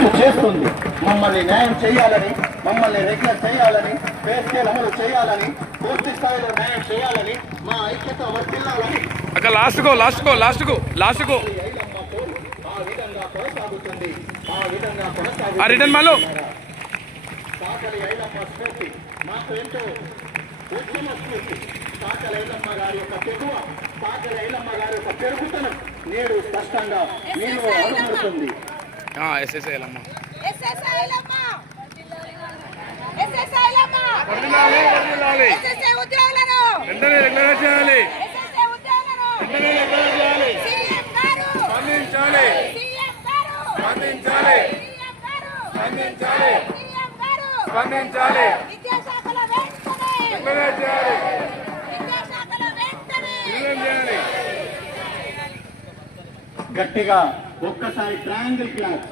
కృషి చేస్తుంది. మమ్మల్ని న్యాయం చేయాలని, మమ్మల్ని రెగ్యులర్ చేయాలని, పే స్కేల్ అమలు చేయాలని, పూర్తి స్థాయిలో న్యాయం చేయాలని, మా ఐక్యత వర్తిల్లాలని ఆ విధంగా కొనసాగుతుంది. రిటర్న్ మాలో సాకలి ఐలమ్మ స్ఫూర్తి మాకు ఎంతో ఉద్యమ స్ఫూర్తి. సాకలి ఐలమ్మ గారి యొక్క తెగువ, సాకలి ఐలమ్మ గారి యొక్క పెరుగుతనం నేడు స్పష్టంగా మీరు అనుమడుతుంది. గట్టిగా ఒక్కసారి ట్రయాంగిల్ క్లాస్.